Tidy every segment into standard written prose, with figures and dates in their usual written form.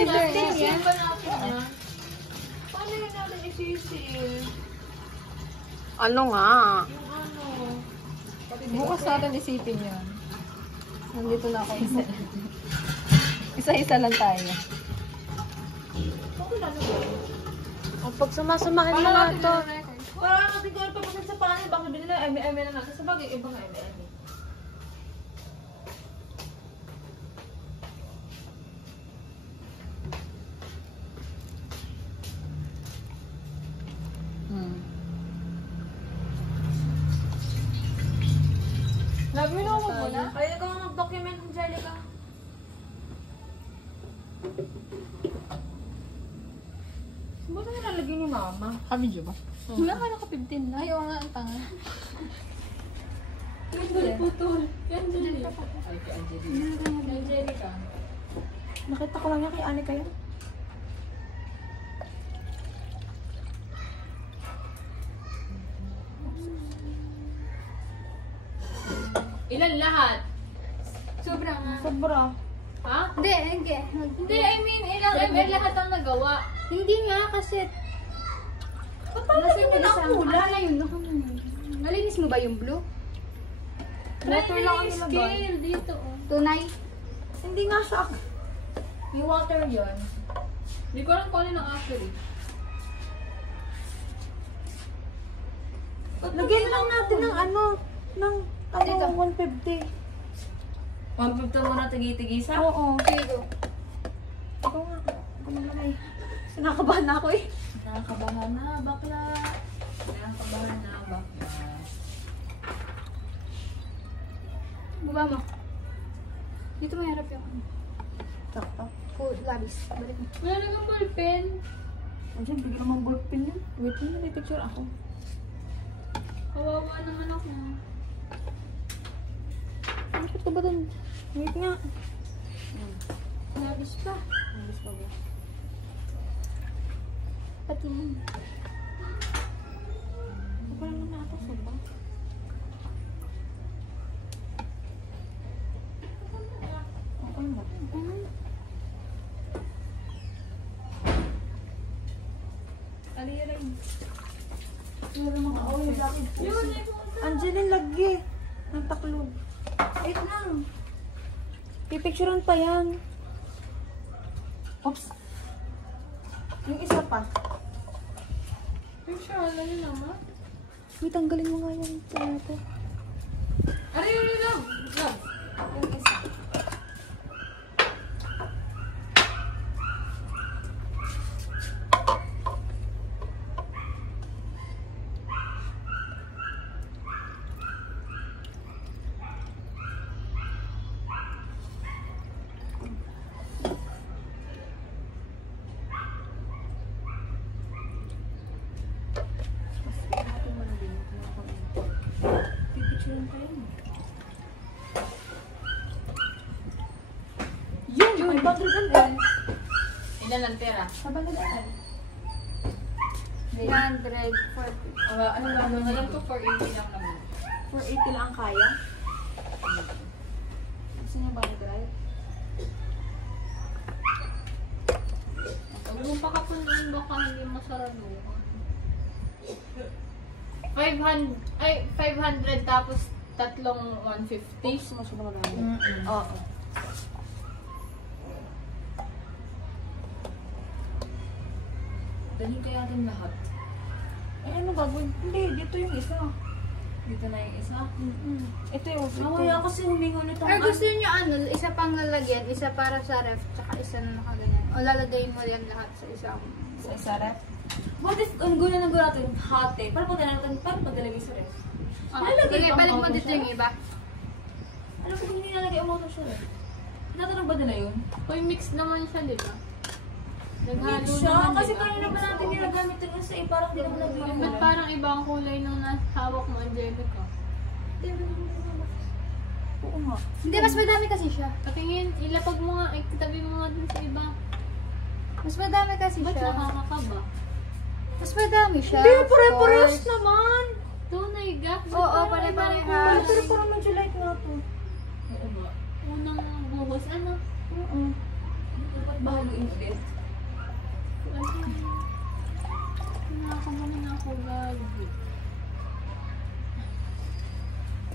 Yan pa natin yan. Paano yun natin isisil? Ano nga? Yung ano? Bukas natin isipin yun. Nandito na ako isa. Isa-isa lang tayo. Bakit ano ba? O, pag sumasamahan mo nga to. Parang natin gawin pa sa panel. Baka bilhin na eme-eme na natin. Sa bagay, ibang eme-eme. Love mo na ako muna? Kaya ka mag-document, Angelica. Ba't na nilalagay ni Mama? Video ba? Wala ka naka-15 na. Ayaw nga ang tanga. Putol. Angelica. Ay, kay Angelica. Angelica. Nakita ko lang yan kay Anika yan. Ilan lahat? Sobra nga. Sobra. Ha? Hindi, hindi. Hindi, I mean, ilang ML lahat ang nagawa. Hindi nga kasi... Paano Nasa mo na kulay? Ako na yun. Ako na yun. Nalinis mo ba yung blue? Water lang ang nilagay. scale dito. Oh. Tunay? Hindi nga siya. Yung water yun. Hindi ko alam kung ano ng actually. Lagyan lang natin ng ano, ng Dito. 150. 150 muna tigi-tigisa? Oo. Zero. Ikaw nga. Ikaw maglagay. Sinakabahan na ako eh. Nakakabahan na, bakla. Nakakabahan na, bakla. Baba mo. Dito mahirap yung ano. Sakto. Labis. Balik mo. Wala naman ballpen. Andiyan, bigyan naman ballpen yun. Wait mo, may picture ako. Kawawa naman ako. Bakit ka ba dun? Wait nga. Labis pa. Ayos pa ba? Pati mo. Ako lang naman ako, soba. Okay ba? Alirin. Meron mga away, laki po. Yun, Angeline, lagi. Ng taklog. Wait lang. Pipicturean pa yan. Oops. Yung isa pa. yung siya, alam niyo naman. Wait, tanggalin mo nga yan. Ito. Aray, yun lang. Love. Yung isa. Pipicturean pa yan. Yun! May background yan. Ilan ang pera? Sabalagaan. 340. Ano lang, alam ko 480 lang naman. 480 lang ang kaya. Gusto niya ba mag-drive? Pag lumpakapan lang baka hindi masarado. 500 tapos tatlong 150. Mas magagamit. Oo. Dalhin kaya natin lahat. Eh, ano gagawin? Hindi, dito yung isa. Dito na yung isa. Ito yung isa. Mamaya kasi humingo nito. Or gusto niyo ano, isa pang lalagyan, isa para sa ref, tsaka isa na nakaganyan. O lalagayin mo yan lahat sa isang... Sa isa ref. What if, ang gulo na gulo natin, hati. Paano pagdalagay sa ref? Lalagay Sige, pang balik mo auto dito siya? yung iba. Alam ko hindi nalagay ang motor siya ref. Tinatanong ba nila yun? Uy, mix naman siya, di ba? Naghalo Siya, naman, kasi di ba? kanina pa natin ginagamit yung isa eh. Parang di naman Ba't nagbibigay. parang ibang kulay nung hawak mo, Angelica? Oo nga. Hindi, mas madami kasi siya. Patingin, ilapag mo nga, itabi mo nga dun sa iba. Mas madami kasi Ba't siya. nakakakaba? Mas madami siya. Hindi, of pare-pares course. naman. Tunay ga? Oo, pare-parehas. Pero parang medyo light nga to. Oo ba? Unang buhos, ano? Oo. Dapat bahaluin ulit. Nakakabang na ako, gabi.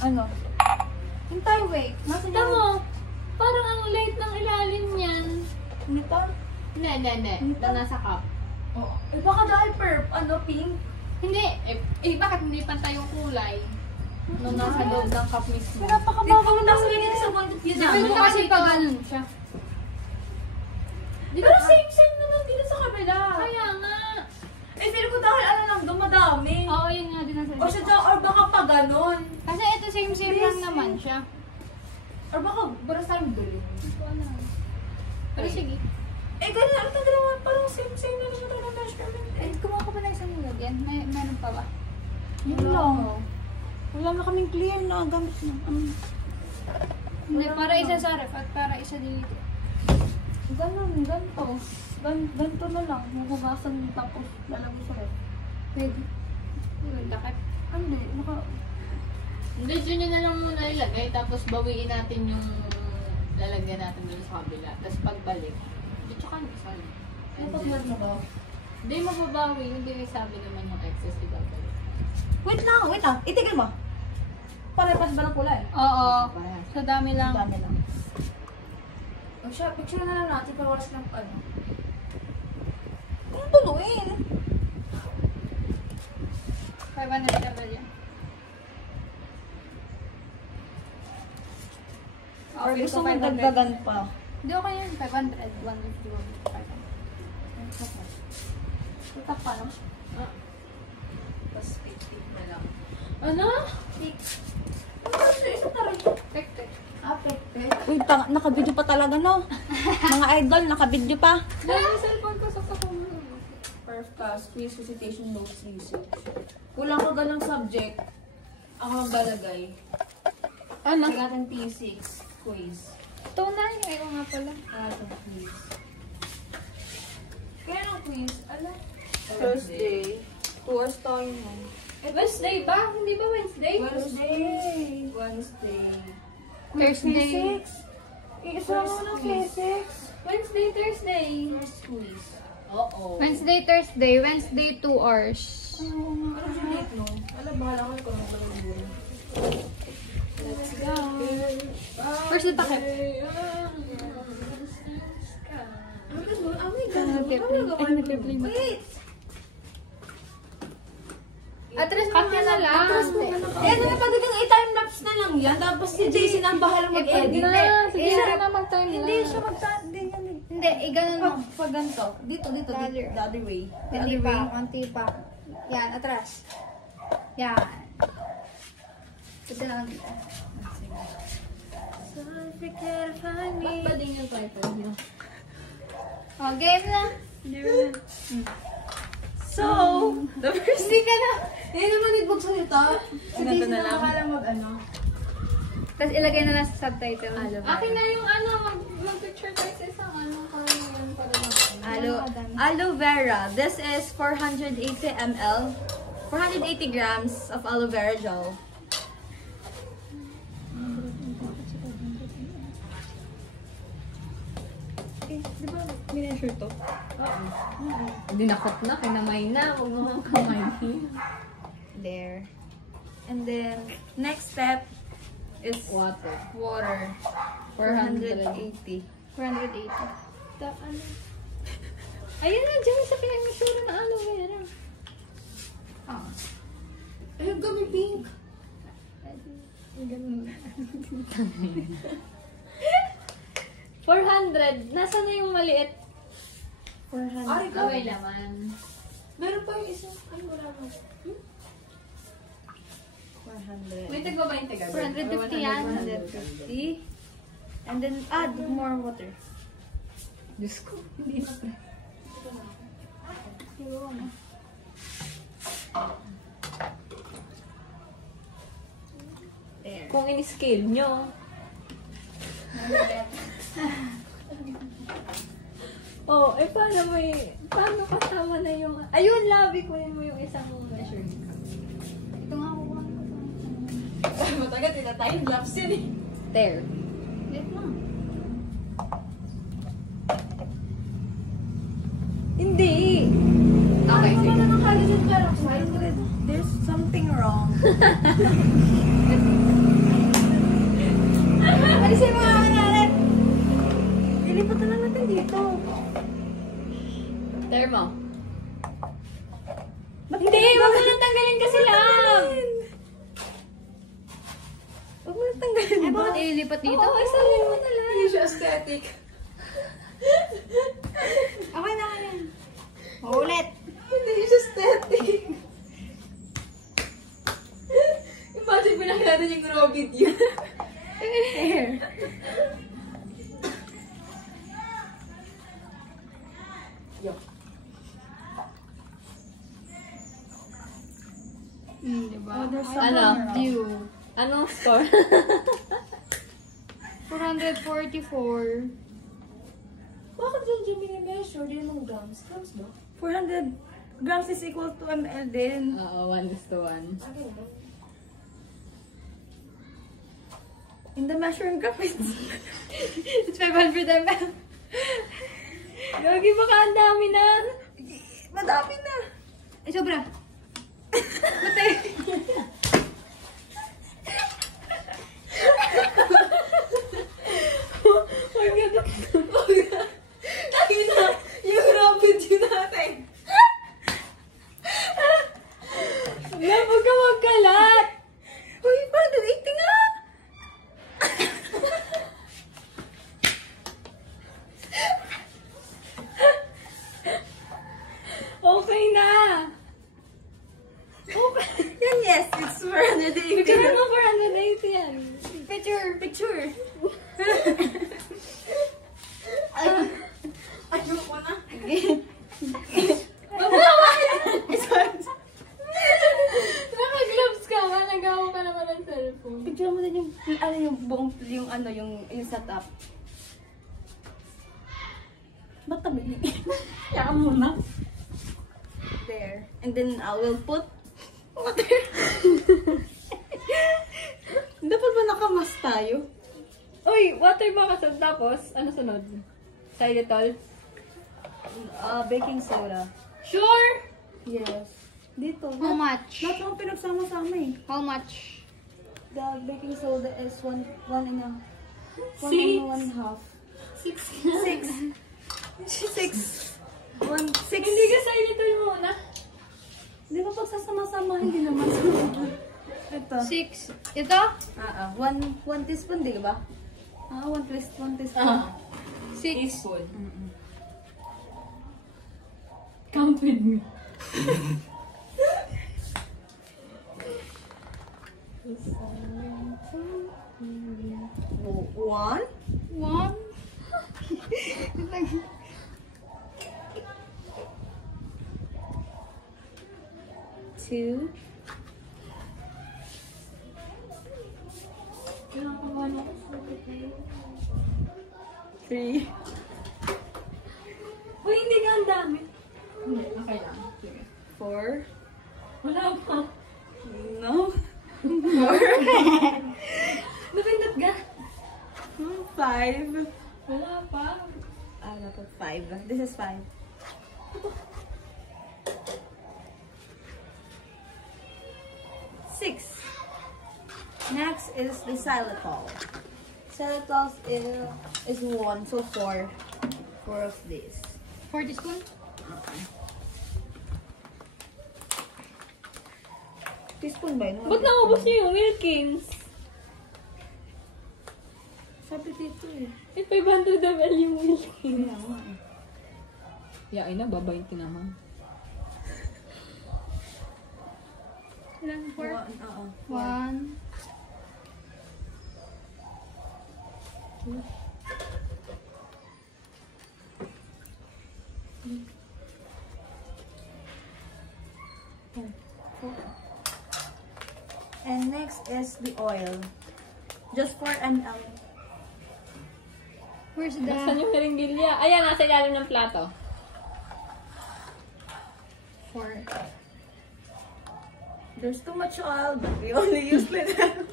Ano? Hintay, wait. Tignan mo, parang ang light ng ilalim niyan. Nito? Ne. Na nasa cup. Oo. Eh, baka dahil pink. Hindi. Bakit hindi pantay yung kulay? Nung nasa loob ng cup mismo. Pinapakabagal mo nasa ganyan sa bundok yun Sabi mo kasi pa ganun siya. Pero same naman dito sa kabila. Kaya nga. Eh, feel ko dahil ano lang, dumadami. Oo, yun nga din ang O siya dyan, or baka pa ganon. Kasi ito same lang naman siya. Or baka, baras tayong dulo. Pero sige. Eh, ganun, ano tayo naman, parang same na naman tayo ng measurement. Eh, kumuha ko pa ng isang lagyan. Meron pa ba? Yun lang. Wala na kaming clear na gamit na. Hindi, para isa sa ref at para isa dito. Ganito. Ganito na lang. Huhugasan tapos lalagay sa ref. Pwede. Dakit. Hindi, Hindi, dyan na lang muna ilagay. Tapos bawiin natin yung lalagyan natin dun sa kabila. Tapos pagbalik, dito ka na isa. Ano pag meron na ba? Hindi mababawi. Hindi may sabi naman yung excess ibabalik. Wait lang. Itigil mo. Pare-pas ba ng kulay? Oo. Sa dami lang. Dami lang. O siya, picture na lang natin para walas ng ano. Ano tuloy? 500 level yan. Or Okay, gusto so mo 500. dagdagan pa? Hindi, okay yan. 500. 150. 500. Ito pa, no? Tapos 50 na lang. Ano? Isa na rin. Pekte. Pekte. Wait, nakabidyo pa talaga, no? Mga idol, nakabidyo pa. Dahil yung cellphone ko sa kapag Perfect. Quiz recitation notes usage. Kulang ko ganang subject. Ako maglalagay. Ano? Natin P6 quiz. Ito na. Ayaw nga pala. Natin quiz. Kaya ng quiz, ala? Thursday. 2 hours tayo mo. Wednesday ba? Hindi ba Wednesday? Wednesday. Thursday. Iisa mo ng physics. Wednesday, Thursday. First quiz. Oo. Wednesday, Thursday. Wednesday, 2 hours. Ano siya late, no? Ala, bahala ko ikaw maglalagay. Let's go. Where's the takip? Ano ka doon? Ah, wait. Ay, nag-replay mo. Wait! Atras mo nga na lang. Eh, ano na pagdating i-time-lapse na lang yan. Tapos si Jason ang bahala mag-edit. Sige, siya na mag-time Hindi siya hindi yan. Hindi, ganun mo. Pag ganito. Dito. The The other way. Hindi pa, konti pa. Yan, atras. Yan. Ito na lang dito. Ba't ba din yung title niyo? Oh, game na. So, the first Hindi ka na. Hindi naman ibog salita. Si Ganito Jason na na lang. lang mag-ano. Tapos ilagay na lang sa subtitle. Akin na yung ano, mag-picture tayo sa isang ano, Korean para lang. aloe vera. This is 480 ml. 480 grams of aloe vera gel. Di ba minessure to? Dinakot na, kinamay na, huwag mo kang kamay. There. And then, next step is Water. water. 480. 480. Ano? Ayun na, dyan sa pinag-measure na aloe vera. Oh. Ayun, gami pink. Ganun. 400. Nasaan na yung maliit? 400. Ay, Okay naman. Meron pa yung isa. Ay, wala na. 400. May tagba ba yung taga? 450 yan. 150. And then add more water. Diyos ko. Hindi na. There. Kung in-scale nyo. Oh, eh paano kasama na yung, ayun, labi, kunin mo yung isang measurement. Ito nga ako. Matagal, time-lapse yun eh. There. Wait lang. Share mo. Hindi, wag mo nang tanggalin kasi lang. Wag mo nang tanggalin. Ay, bakit ililipat dito? Oo, isalin mo na lang. Hindi siya aesthetic. Okay na yan. Ulit. Hindi siya aesthetic. Imagine pinaki natin yung raw video. Hair. Yo. Diba? Ano? Due. Anong score? 444. Bakit yung Jimmy ni-measure? Di naman grams. Grams ba? 400 grams is equal to ml din. Oo, 1:1. Akin na. In the measuring cup, it's 500 ml. Gagi, baka ang dami na. Madami na. Ay, sobra. Akin na! Yung raw video natin. Huwag ka magkalat. Uy, 480 nga. Okay na. Okay. Yan, yes. It's 480. Picture mo 480 yan. Picture. Picture. Ayoko na. Naka-gloves ka ba? Nagawa ka naman ng cellphone. Picture mo din yung buong, yung setup. Ba't tabili? Kaya muna. There. And then I will put water. Dapat ba nakamas tayo? Uy, water ba kasod? Tapos, ano sunod? Xylitol? Baking soda. Sure! Yes. Dito. How much? Lahat naman pinagsama-sama eh. How much? The baking soda is one and a Six. 1.5. 6. 6. 6. Hindi ka xylitol muna. Di ba pagsasama-sama, hindi naman. Ito. 6. Ito? One teaspoon, di ba? 1 teaspoon. 6. Teaspoon. Count with me. One. 1. Two. Three. Uy, hindi ka ang dami. Hindi, okay lang. Sige. 4. Wala pa. No. 4. Napindot ka? 5. Wala pa. Dapat 5. This is 5. 6. Next is the xylitol. Xylitol is 1, so 4. 4 of this. 4 teaspoon? Teaspoon ba yun? Ba't naubos niyo yung Wilkins? Sabi dito eh. Eh, 500 ml yung Wilkins. Kaya nga eh. Yain na, babayin naman. Ilan? 4? 1. 1. And next is the oil. Just 4 ml. Where's Nasaan the... yung merenggilya? Ayan, nasa ilalim ng plato. 4. There's too much oil, but we only use little.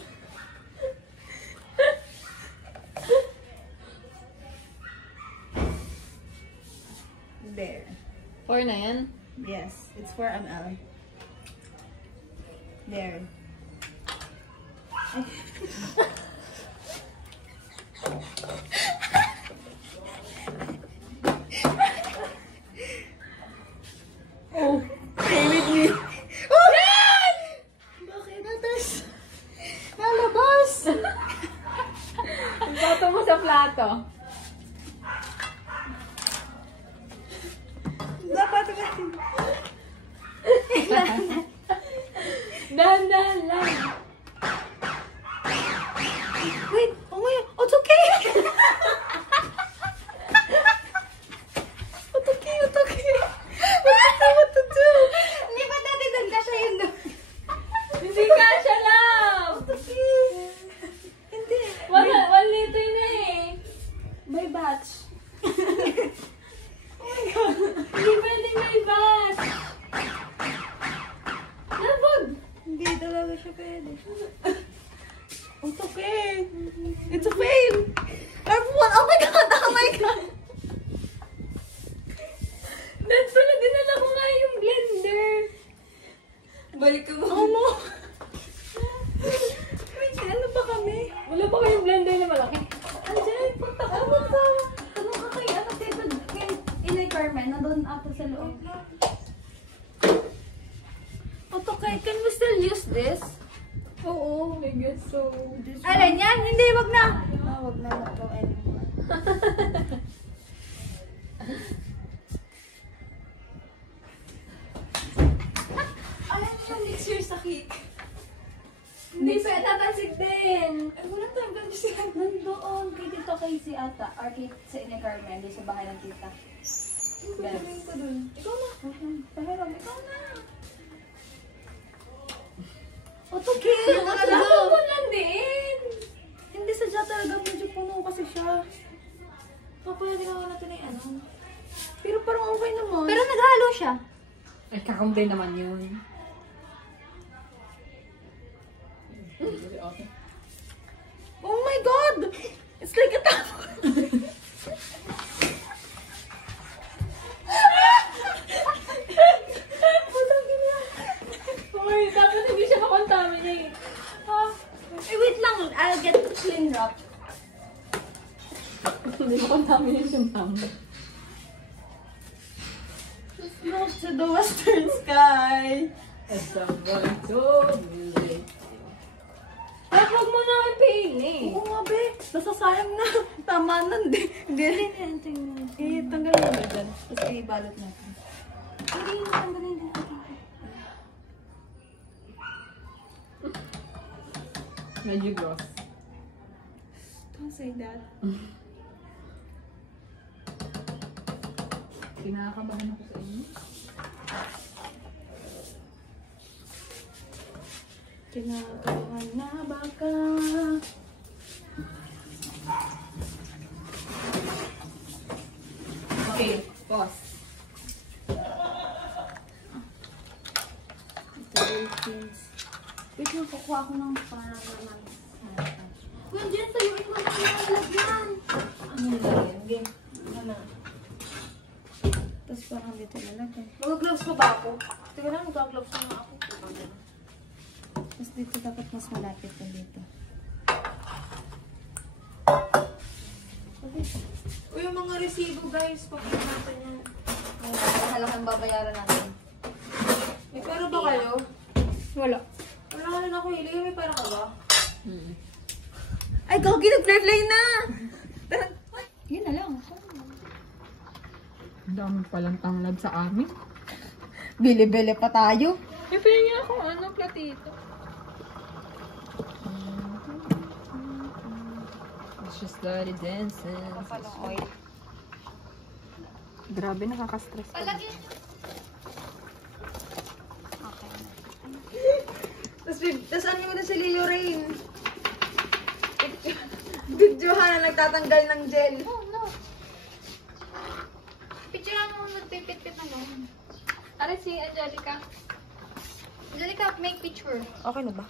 There. 4 na yan. Yes, it's 4 ml. There. ah. Dapat Dahan-dahan lang. Wait, oh my, oh, it's okay. It's okay, it's okay. What to do? Hindi ba dati doon ka siya yun doon? Hindi ka siya lang. Hindi. 1 liter na eh. By batch. Hindi pwede may batch. Labog. Hindi talaga siya pwede. It's okay. It's a fail. Everyone, oh my god, oh my god. That's pala, dinala ko nga yung blender. Balik ka mo. Oh no. Wait, ano ba kami? Wala pa kayong blender na malaki. Andiyan, punta ka. Ano ka kay, ano dito, kay Inay Carmen, nandun ata sa loob. Oto, can we still use this? Oo, I guess so. Alin yan? Hindi, wag na. Ah, wag na to anymore. Alam niyo, next year sa cake. Hindi pa, tatasig din. Ay, walang tanggal kasi. Nandoon, kay Tito Casey ata, or kay sa Inay Carmen, doon sa bahay ng tita. Sabihin ko dun. Ikaw na. Pahiram, ikaw na. Oto, Kim, ano Wala daw? ko lang din. Hindi sadya talaga, medyo puno kasi siya. Papayag na natin ay ano. Pero parang okay naman. Pero naghalo siya. Ay, kakaunti naman yun. Oh my god! It's like a tao. Uy, dapat hindi siya makontaminate. Eh, wait lang. I'll get clean wrap. Hindi makontaminate yung tama. Look to the western sky. As someone told me. At huwag mo namin pili. Oo nga, be. Nasasayang na. Tama na. Hindi. Eh, tanggalin mo ba dyan? Tapos ibalot natin. Hindi, tanggalin natin. Medyo gross. Don't say that. Kinakabahan ako sa inyo. Kinakabahan na baka. Okay, pause. Ito, Philippines. Wait lang, kukuha ko ng parang naman. Uy, dyan sa'yo, ito na nalagyan. Ano nalagyan? Game. Ano? Tapos parang dito nalagyan. Mag-gloves pa ba ako? Teka lang, mag-gloves na nga ako. Tapos dito dapat mas malapit na dito. Uy, yung mga resibo guys, pakita natin yan. Halagang babayaran natin. May pera ba kayo? Wala. Wala ka na ako hili, may pera ka ba? Ay, Gogi, nag-fly na! Yun na lang. Ang dami palang tanglad sa amin. Bili-bili pa tayo. Eh, pingi ako ano, platito. It's just dirty dancing. Oil. Grabe, nakaka-stress ka. Palagyan. Tapos ano mo na si Leo Rain? Videohan na nagtatanggal ng gel. Oh, no. Picturean mo nagpipit-pit ng gawin. Are si Angelica. Angelica, make picture. Okay na ba?